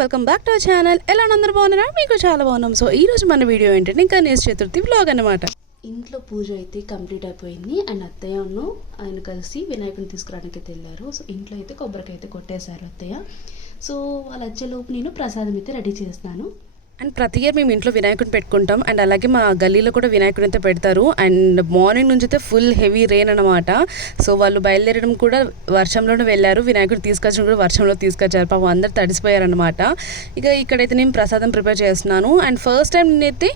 Welcome back to our channel. ఎలా అందరూ బాగున్నారా? మీకు చాలా బాగున్నాం. సో ఈ రోజు మన వీడియో ఏంటంటే గణేష్ చతుర్థి బ్లాగ్ అనమాట ఇంట్లో పూజ అయితే కంప్లీట్ అయిపోయింది. అండ్ అత్తయ్యను ఆయన కలిసి వినాయకుని తీసుకురావడానికి అయితే వెళ్ళారు. సో ఇంట్లో అయితే కొబ్బరికి అయితే కొట్టేశారు అత్తయ్య. సో వాళ్ళు వచ్చేలోపు నేను ప్రసాదం అయితే రెడీ చేస్తాను అండ్ ప్రతి ఇయర్ మేము ఇంట్లో వినాయకుడిని పెట్టుకుంటాం. అండ్ అలాగే మా గల్లీలో కూడా వినాయకుడిని అయితే పెడతారు. అండ్ మార్నింగ్ నుంచి అయితే ఫుల్ హెవీ రెయిన్ అనమాట సో వాళ్ళు బయలుదేరడం కూడా వర్షంలోనే వెళ్ళారు. వినాయకుడు తీసుకొచ్చడం కూడా వర్షంలో తీసుకొచ్చారు. పాపం అందరు తడిసిపోయారనమాట ఇక ఇక్కడైతే నేను ప్రసాదం ప్రిపేర్ చేస్తున్నాను. అండ్ ఫస్ట్ టైం నేనైతే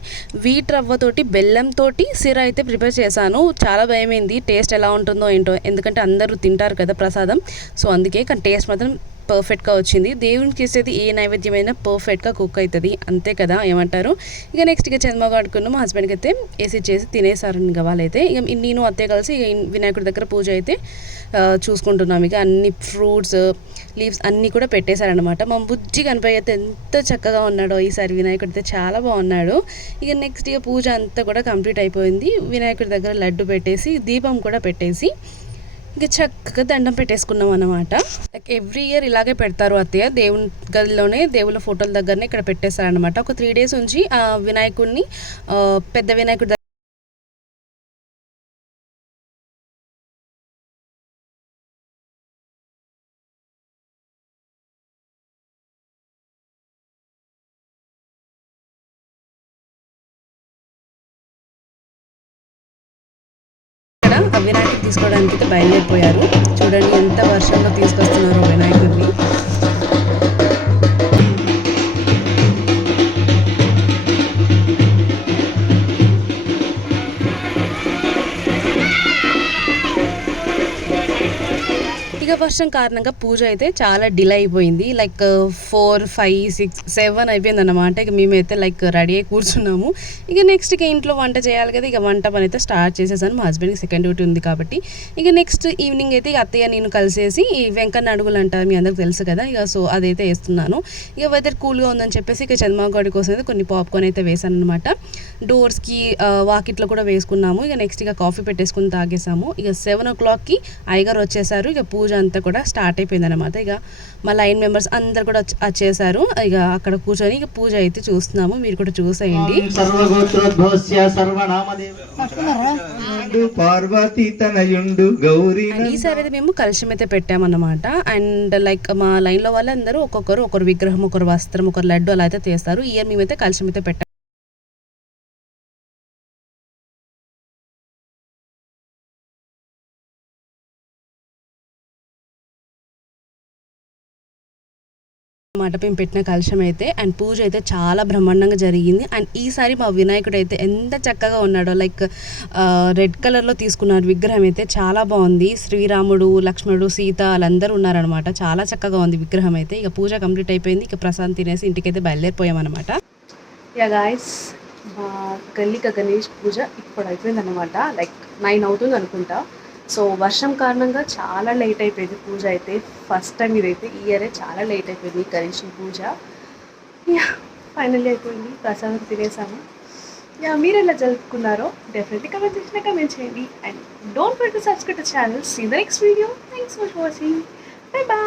వీట్ రవ్వతోటి బెల్లంతోటి సిర అయితే ప్రిపేర్ చేశాను. చాలా భయమైంది. టేస్ట్ ఎలా ఉంటుందో ఏంటో. ఎందుకంటే అందరూ తింటారు కదా ప్రసాదం. సో అందుకే కానీ టేస్ట్ మాత్రం పర్ఫెక్ట్గా వచ్చింది. దేవునికి చేసేది ఏ నైవేద్యమైనా పర్ఫెక్ట్గా కుక్ అవుతుంది. అంతే కదా ఏమంటారు? ఇక నెక్స్ట్ ఇక చంద్రబాబు ఆడుకున్న మా హస్బెండ్కి అయితే వేసి చేసి తినేసారు ఇంకా వాళ్ళైతే. ఇక నేను అత్తే కలిసి ఇక వినాయకుడి దగ్గర పూజ అయితే చూసుకుంటున్నాము చూసుకుంటున్నాం. ఇక అన్ని ఫ్రూట్స్ లీవ్స్ అన్నీ కూడా పెట్టేశారనమాట మా బుజ్జి కనిపోయి అయితే ఎంత చక్కగా ఉన్నాడో. ఈసారి వినాయకుడి అయితే చాలా బాగున్నాడు. ఇక నెక్స్ట్ ఇక పూజ అంతా కూడా కంప్లీట్ అయిపోయింది. వినాయకుడి దగ్గర లడ్డు పెట్టేసి దీపం కూడా పెట్టేసి ఇంకా చక్కగా దండం పెట్టేసుకున్నాం అనమాట లైక్ ఎవ్రీ ఇయర్ ఇలాగే పెడతారు అత్తయ్య. దేవుని గదిలోనే దేవుళ్ళ ఫోటోల దగ్గరనే ఇక్కడ పెట్టేస్తారనమాట ఒక త్రీ డేస్ ఉంచి ఆ వినాయకుడిని ఆ, పెద్ద వినాయకుడి కూడా ఇక్కడ తీసుకోవడానికి అయితే బయలుదేరిపోయారు. చూడండి ఎంత వర్షంలో తీసుకొస్తున్నారు ఇక వర్షం కారణంగా పూజ అయితే చాలా డిలే అయిపోయింది. Like four five six seven అయిపోయింది అనమాట ఇక మేమైతే లైక్ రెడీ అయి కూర్చున్నాము. ఇక నెక్స్ట్ ఇక ఇంట్లో వంట చేయాలి కదా ఇక వంట పని అయితే స్టార్ట్ చేసేసాను. మా హస్బెండ్కి సెకండ్ డ్యూటీ ఉంది కాబట్టి. ఇక నెక్స్ట్ ఈవినింగ్ అయితే ఇక అత్తయ్య నేను కలిసేసి ఈ వెంకన్న అడుగులు అంటారు మీ అందరికి తెలుసు కదా. ఇక సో అదైతే వేస్తున్నాను. ఇక వెదర్ కూల్గా ఉందని చెప్పేసి ఇక చంద్రమాగడి కోసం అయితే కొన్ని పాప్కార్న్ అయితే వేసాను అనమాట డోర్స్కి వాకిట్లో కూడా వేసుకున్నాము. ఇక నెక్స్ట్ ఇక కాఫీ పెట్టేసుకుని తాగేసాము. ఇక సెవెన్ ఓ క్లాక్కి అయ్యగారు వచ్చేసారు. ఇక పూజ అంతా కూడా స్టార్ట్ అయిపోయింది అనమాట ఇక మా లైన్ మెంబర్స్ అందరు కూడా వచ్చి- వచ్చేసారు. ఇక అక్కడ కూర్చొని ఇక పూజ అయితే చూస్తున్నాము. మీరు కూడా చూసేయండి. ఈసారి అయితే మేము కలుషం అయితే పెట్టామన్నమాట. అండ్ లైక్ మా లైన్లో వాళ్ళందరూ ఒక్కొక్కరు ఒకరు విగ్రహం ఒకరు వస్త్రం ఒకరు లడ్డు అలా అయితే తీస్తారు. ఈ ఇయర్ మేమైతే కలుషం అయితే పెట్టాం. మాట మేము పెట్టిన కలుషం అయితే అండ్ పూజ అయితే చాలా బ్రహ్మాండంగా జరిగింది. అండ్ ఈసారి మా వినాయకుడు అయితే ఎంత చక్కగా ఉన్నాడో లైక్ రెడ్ కలర్లో తీసుకున్నారు విగ్రహం అయితే చాలా బాగుంది. శ్రీరాముడు లక్ష్మణుడు సీత వాళ్ళందరూ ఉన్నారనమాట చాలా చక్కగా ఉంది విగ్రహం అయితే. ఇక పూజ కంప్లీట్ అయిపోయింది. ఇక ప్రసాదం తినేసి ఇంటికైతే బయలుదేరిపోయామన్నమాట. యా గాయస్ మా గల్లిక గణేష్ పూజ ఇప్పుడు అయిపోయింది అనమాట లైక్ నైన్ అవుతుంది అనుకుంటా. సో వర్షం కారణంగా చాలా లేట్ అయిపోయింది పూజ అయితే. ఫస్ట్ టైం ఇదైతే ఇయరే చాలా లేట్ అయిపోయింది గణేష్ పూజ. యా ఫైనల్లీ అయిపోయింది ప్రసాదం తినేసాము. యా మీరు ఎలా జరుపుకున్నారో డెఫినెట్లీ కమెంట్ చేసిన కమెంట్ చేయండి. And don't for to subscribe to channel see the next video thanks for watching bye bye